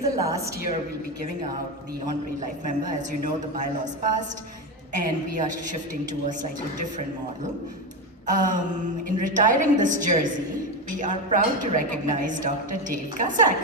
The last year, we'll be giving out the honorary life member. As you know, the bylaws passed, and we are shifting to a slightly different model. In retiring this jersey, we are proud to recognize Dr. Dave Gussak.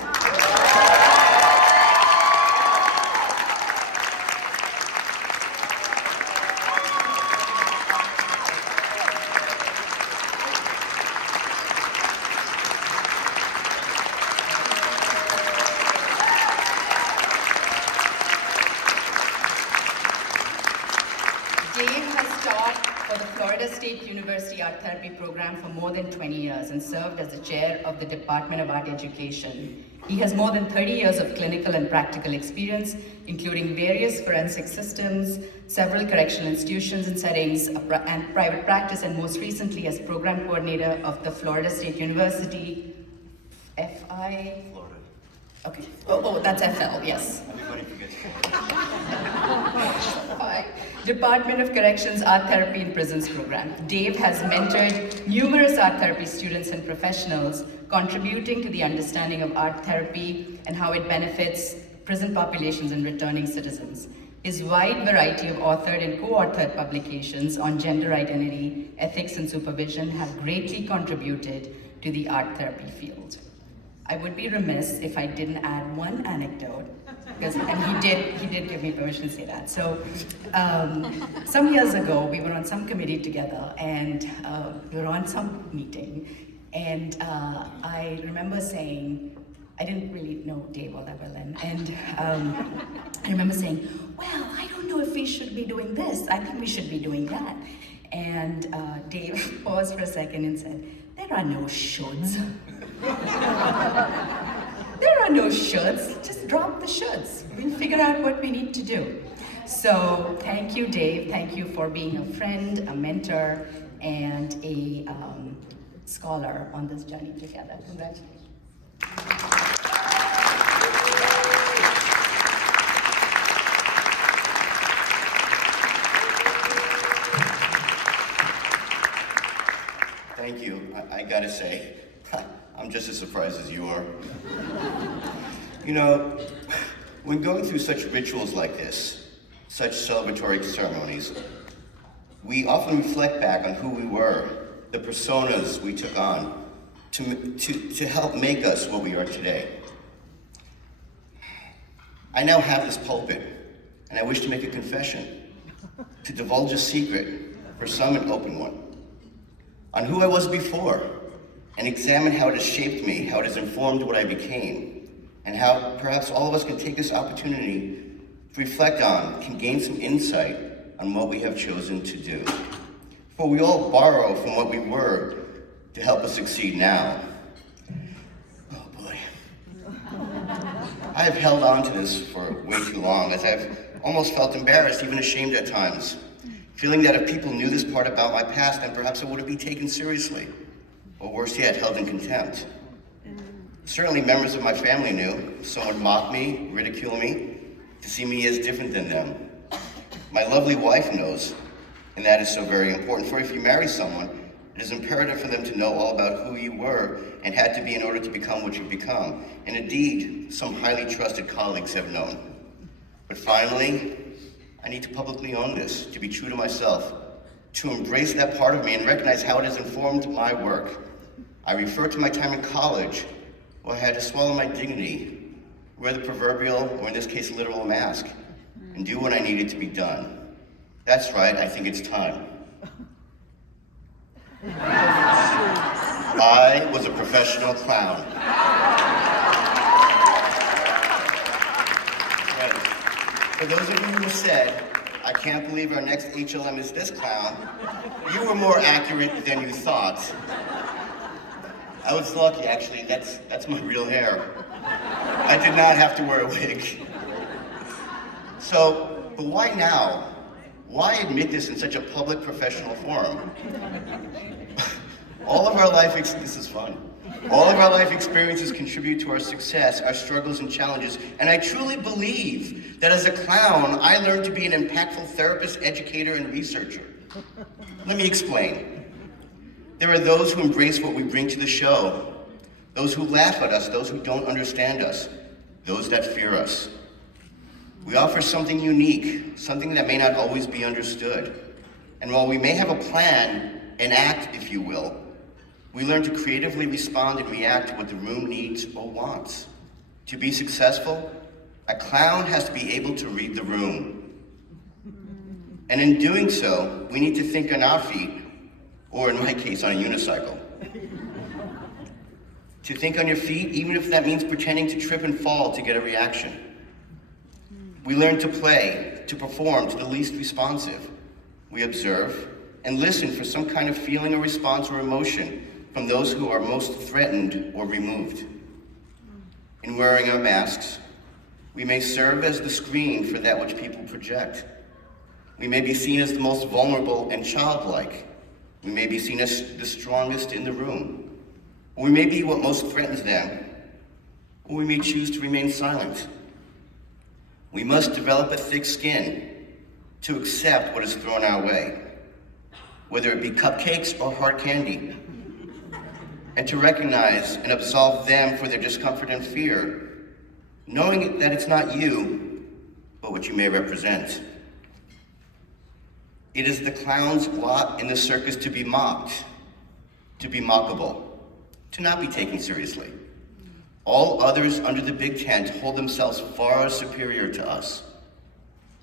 Dave has taught for the Florida State University Art Therapy program for more than 20 years and served as the chair of the Department of Art Education. He has more than 30 years of clinical and practical experience, including various forensic systems, several correctional institutions and settings, and private practice, and most recently as program coordinator of the Florida State University, FI? Florida. Okay. Oh, that's FL, yes. Everybody forgets. Department of Corrections Art Therapy in Prisons program. Dave has mentored numerous art therapy students and professionals, contributing to the understanding of art therapy and how it benefits prison populations and returning citizens. His wide variety of authored and co-authored publications on gender identity, ethics, and supervision have greatly contributed to the art therapy field. I would be remiss if I didn't add one anecdote, and he did give me permission to say that. So, some years ago, we were on some committee together, and we were on some meeting, and I remember saying, I didn't really know Dave all that well then, and I remember saying, well, I don't know if we should be doing this, I think we should be doing that. And Dave paused for a second and said, there are no shoulds. There are no shoulds, just drop the shoulds. We'll figure out what we need to do. So thank you, Dave. Thank you for being a friend, a mentor, and a scholar on this journey together. Congratulations. Thank you. I gotta say, I'm just as surprised as you are. You know, when going through such rituals like this, such celebratory ceremonies, we often reflect back on who we were, the personas we took on, to help make us what we are today. I now have this pulpit, and I wish to make a confession, to divulge a secret, for some an open one, on who I was before, and examine how it has shaped me, how it has informed what I became, and how perhaps all of us can take this opportunity to reflect on, can gain some insight on what we have chosen to do. For we all borrow from what we were to help us succeed now. Oh boy. I have held on to this for way too long, as I've almost felt embarrassed, even ashamed at times, feeling that if people knew this part about my past, then perhaps it wouldn't be taken seriously, or worse yet, held in contempt. Certainly members of my family knew. Some would mock me, ridicule me, to see me as different than them. My lovely wife knows, and that is so very important, for if you marry someone, it is imperative for them to know all about who you were and had to be in order to become what you've become. And indeed, some highly trusted colleagues have known. But finally, I need to publicly own this, to be true to myself, to embrace that part of me and recognize how it has informed my work. I refer to my time in college, where I had to swallow my dignity, wear the proverbial, or in this case, literal mask, and do what I needed to be done. That's right, I think it's time. I was a professional clown. For those of you who said, I can't believe our next HLM is this clown, you were more accurate than you thought. I was lucky, actually. That's my real hair. I did not have to wear a wig. So, but why now? Why admit this in such a public professional forum? All of our life, this is fun. All of our life experiences contribute to our success, our struggles and challenges, and I truly believe that as a clown, I learned to be an impactful therapist, educator, and researcher. Let me explain. There are those who embrace what we bring to the show, those who laugh at us, those who don't understand us, those that fear us. We offer something unique, something that may not always be understood. And while we may have a plan, an act, if you will, we learn to creatively respond and react to what the room needs or wants. To be successful, a clown has to be able to read the room. And in doing so, we need to think on our feet, or in my case, on a unicycle. To think on your feet, even if that means pretending to trip and fall to get a reaction. We learn to play, to perform to the least responsive. We observe and listen for some kind of feeling or response or emotion from those who are most threatened or removed. In wearing our masks, we may serve as the screen for that which people project. We may be seen as the most vulnerable and childlike. We may be seen as the strongest in the room. Or we may be what most threatens them. Or we may choose to remain silent. We must develop a thick skin to accept what is thrown our way, whether it be cupcakes or hard candy, and to recognize and absolve them for their discomfort and fear, knowing that it's not you, but what you may represent. It is the clown's lot in the circus to be mocked, to be mockable, to not be taken seriously. All others under the big tent hold themselves far superior to us.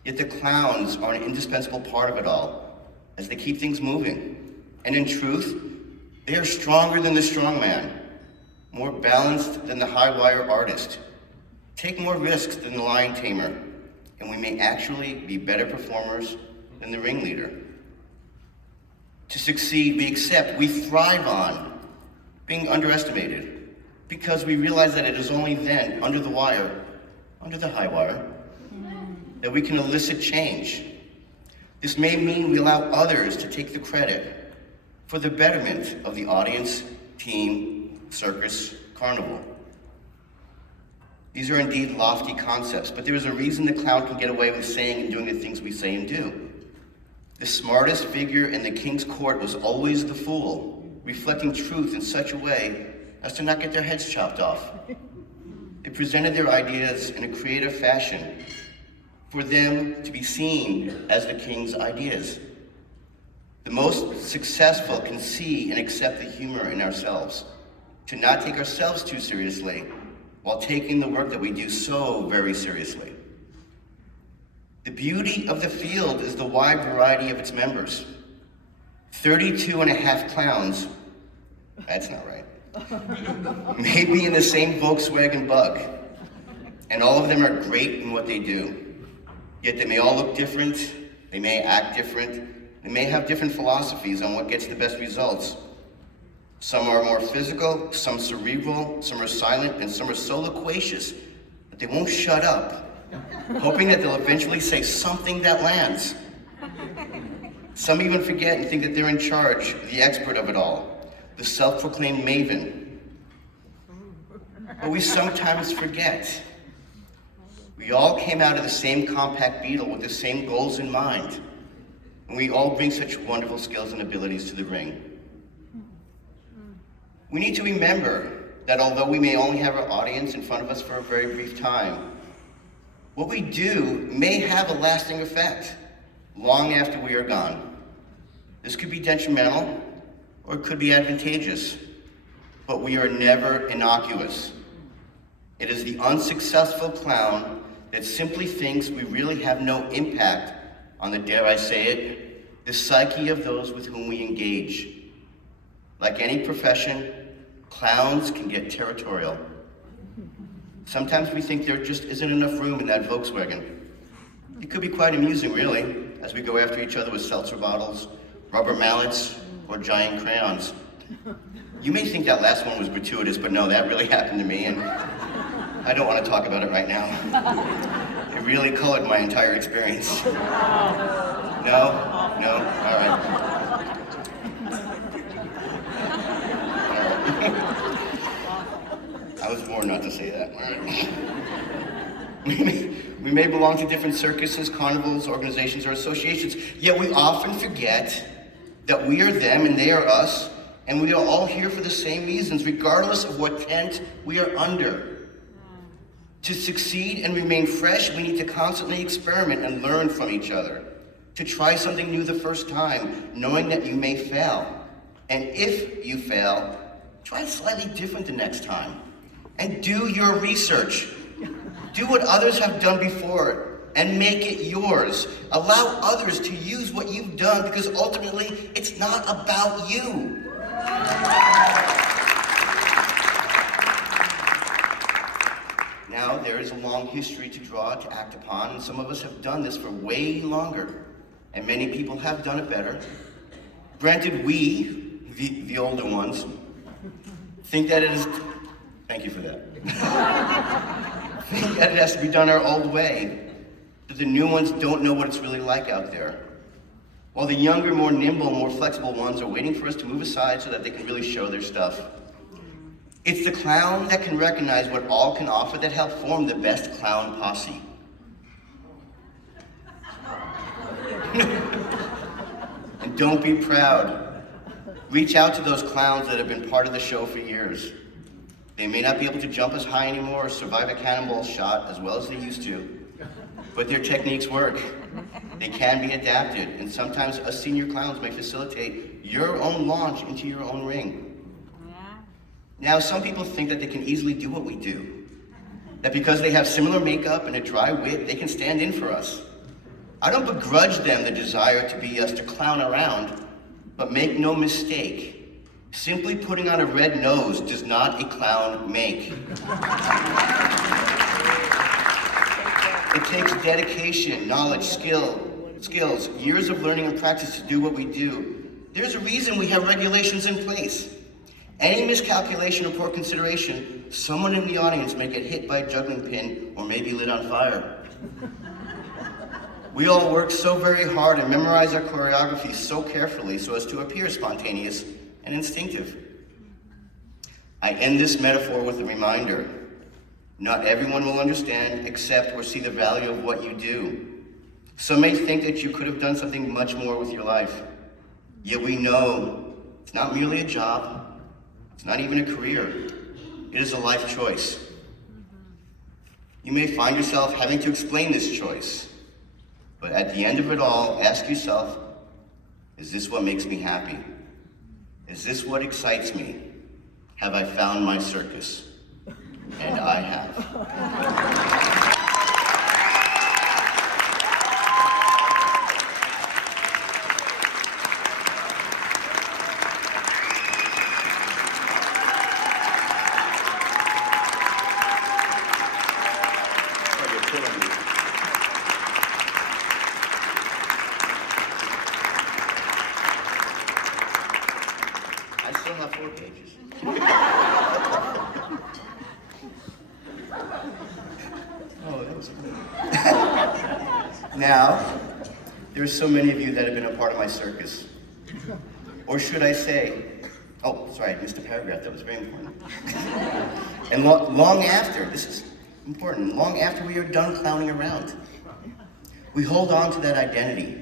Yet the clowns are an indispensable part of it all, as they keep things moving. And in truth, they are stronger than the strongman, more balanced than the high-wire artist, take more risks than the lion tamer, and we may actually be better performers than the ringleader. To succeed, we accept, we thrive on being underestimated, because we realize that it is only then, under the wire, under the high wire, that we can elicit change. This may mean we allow others to take the credit for the betterment of the audience, team, circus, carnival. These are indeed lofty concepts, but there is a reason the clown can get away with saying and doing the things we say and do. The smartest figure in the king's court was always the fool, reflecting truth in such a way as to not get their heads chopped off. They presented their ideas in a creative fashion for them to be seen as the king's ideas. The most successful can see and accept the humor in ourselves, to not take ourselves too seriously while taking the work that we do so very seriously. The beauty of the field is the wide variety of its members. 32 and a half clowns, that's not right, may be in the same Volkswagen Bug, and all of them are great in what they do. Yet they may all look different, they may act different, they may have different philosophies on what gets the best results. Some are more physical, some cerebral, some are silent, and some are so loquacious that they won't shut up, hoping that they'll eventually say something that lands. Some even forget and think that they're in charge, the expert of it all, the self-proclaimed maven. But we sometimes forget. We all came out of the same compact beetle with the same goals in mind, and we all bring such wonderful skills and abilities to the ring. We need to remember that although we may only have our audience in front of us for a very brief time, what we do may have a lasting effect long after we are gone. This could be detrimental or it could be advantageous, but we are never innocuous. It is the unsuccessful clown that simply thinks we really have no impact on the, dare I say it, the psyche of those with whom we engage. Like any profession, clowns can get territorial. Sometimes we think there just isn't enough room in that Volkswagen. It could be quite amusing, really, as we go after each other with seltzer bottles, rubber mallets, or giant crayons. You may think that last one was gratuitous, but no, that really happened to me, and I don't want to talk about it right now. It really colored my entire experience. No? No? All right. I was warned not to say that. We may belong to different circuses, carnivals, organizations, or associations, yet we often forget that we are them and they are us, and we are all here for the same reasons, regardless of what tent we are under. To succeed and remain fresh, we need to constantly experiment and learn from each other. To try something new the first time, knowing that you may fail. And if you fail, try slightly different the next time. And do your research. Do what others have done before and make it yours. Allow others to use what you've done because ultimately it's not about you. Now, there is a long history to draw, to act upon, and some of us have done this for way longer, and many people have done it better. Granted, we, the older ones, think that it is, thank you for that, think that it has to be done our old way, that the new ones don't know what it's really like out there. While the younger, more nimble, more flexible ones are waiting for us to move aside so that they can really show their stuff. It's the clown that can recognize what all can offer that help form the best clown posse. And don't be proud. Reach out to those clowns that have been part of the show for years. They may not be able to jump as high anymore or survive a cannonball shot as well as they used to, but their techniques work. They can be adapted, and sometimes us senior clowns may facilitate your own launch into your own ring. Now, some people think that they can easily do what we do, that because they have similar makeup and a dry wit, they can stand in for us. I don't begrudge them the desire to be us, to clown around, but make no mistake, simply putting on a red nose does not a clown make. It takes dedication, knowledge, skills, years of learning and practice to do what we do. There's a reason we have regulations in place. Any miscalculation or poor consideration, someone in the audience may get hit by a juggling pin or may be lit on fire. We all work so very hard and memorize our choreography so carefully so as to appear spontaneous and instinctive. I end this metaphor with a reminder. Not everyone will understand, accept, or see the value of what you do. Some may think that you could have done something much more with your life. Yet we know it's not merely a job. It's not even a career. It is a life choice. You may find yourself having to explain this choice. But at the end of it all, ask yourself, is this what makes me happy? Is this what excites me? Have I found my circus? And I have. I still have 4 pages. Oh, that was good. Now, there are so many of you that have been a part of my circus. Or should I say, oh, sorry, I missed a paragraph, that was very important. And long after, this is important, long after we are done clowning around, we hold on to that identity.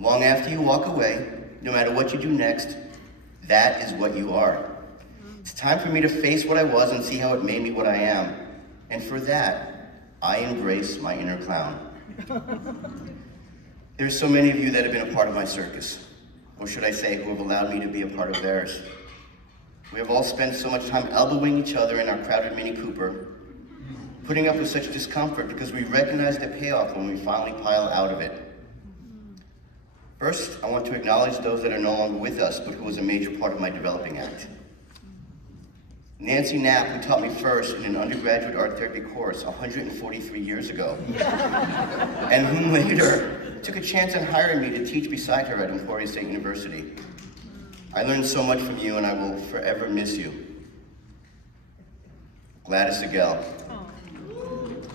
Long after you walk away, no matter what you do next, that is what you are. It's time for me to face what I was and see how it made me what I am. And for that, I embrace my inner clown. There's so many of you that have been a part of my circus, or should I say, who have allowed me to be a part of theirs. We have all spent so much time elbowing each other in our crowded Mini Cooper, putting up with such discomfort because we recognize the payoff when we finally pile out of it. First, I want to acknowledge those that are no longer with us, but who was a major part of my developing act. Nancy Knapp, who taught me first in an undergraduate art therapy course 143 years ago, and whom later took a chance on hiring me to teach beside her at Emporia State University. I learned so much from you, and I will forever miss you. Gladys Agel,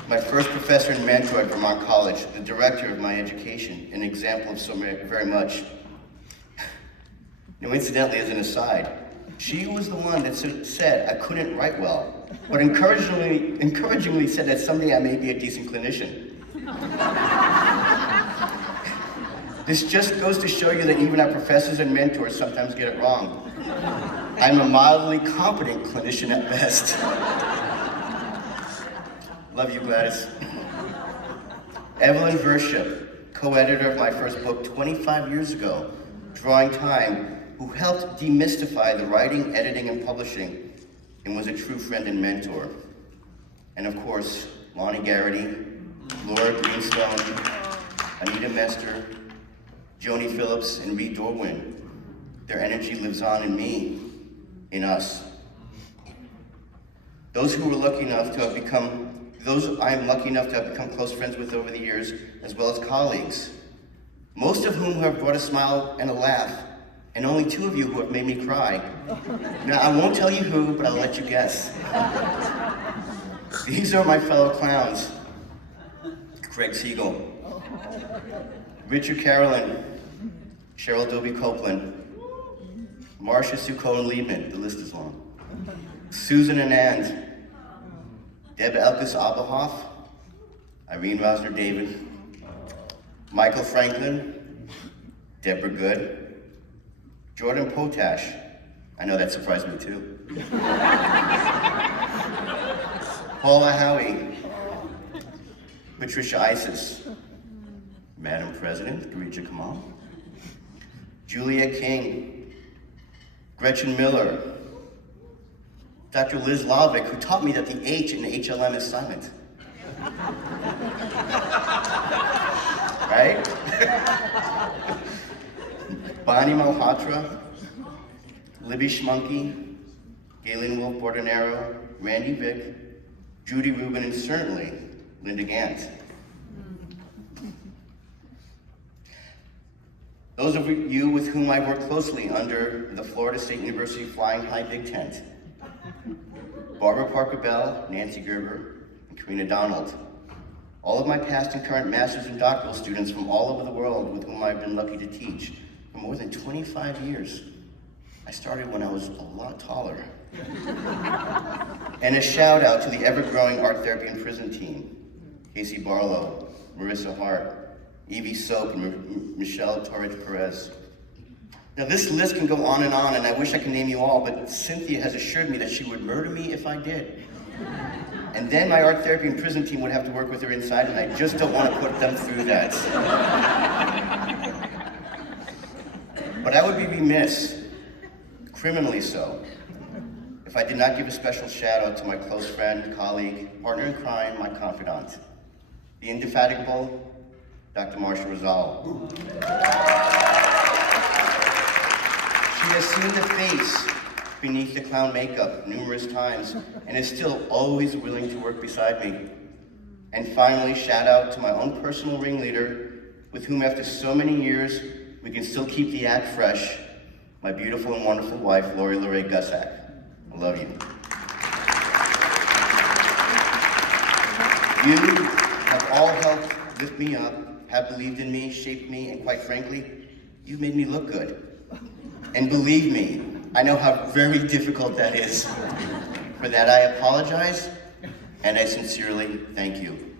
my first professor and mentor at Vermont College, the director of my education, an example of so very much. Now, incidentally, as an aside, she was the one that said I couldn't write well, but encouragingly said that someday I may be a decent clinician. This just goes to show you that even our professors and mentors sometimes get it wrong. I'm a mildly competent clinician at best. Love you, Gladys. Evelyn Vership, co-editor of my first book 25 years ago, Drawing Time, who helped demystify the writing, editing, and publishing, and was a true friend and mentor. And of course, Lonnie Garrity, Laura Greenstone, Anita Mester, Joni Phillips, and Reed Dorwin. Their energy lives on in me, in us. Those I am lucky enough to have become close friends with over the years, as well as colleagues, most of whom have brought a smile and a laugh, and only 2 of you who have made me cry. Now, I won't tell you who, but I'll let you guess. These are my fellow clowns. Craig Siegel, Richard Carolyn, Cheryl Dobie Copeland, Marcia Sue Cohen-Liebman, the list is long, Susan Anand, Deb Elkis Abahoff, Irene Rosner David, Michael Franklin, Deborah Good, Jordan Potash, I know that surprised me too, Paula Howie, Patricia Isis, Madam President, Garija Kamal, Julia King, Gretchen Miller, Dr. Liz Lavick, who taught me that the H in HLM is silent. Right? Bonnie Malhotra, Libby Schmunke, Galen Wolf Bordenero, Randy Vick, Judy Rubin, and certainly Linda Gant. Those of you with whom I worked closely under the Florida State University Flying High Big Tent, Barbara Parker Bell, Nancy Gerber, and Karina Donald. All of my past and current master's and doctoral students from all over the world with whom I've been lucky to teach for more than 25 years. I started when I was a lot taller. And a shout out to the ever-growing art therapy and prison team. Casey Barlow, Marissa Hart, Evie Soap, and Michelle Torres Perez. Now this list can go on, and I wish I could name you all, but Cynthia has assured me that she would murder me if I did. And then my art therapy and prison team would have to work with her inside, and I just don't want to put them through that. But I would be remiss, criminally so, if I did not give a special shout out to my close friend, colleague, partner in crime, my confidant, the indefatigable Dr. Marsha Rizal. She has seen the face beneath the clown makeup numerous times and is still always willing to work beside me. And finally, shout out to my own personal ringleader, with whom after so many years, we can still keep the act fresh, my beautiful and wonderful wife, Lori Lorraine Gussak. I love you. You have all helped lift me up, have believed in me, shaped me, and quite frankly, you've made me look good. And believe me, I know how very difficult that is. For that, I apologize, and I sincerely thank you.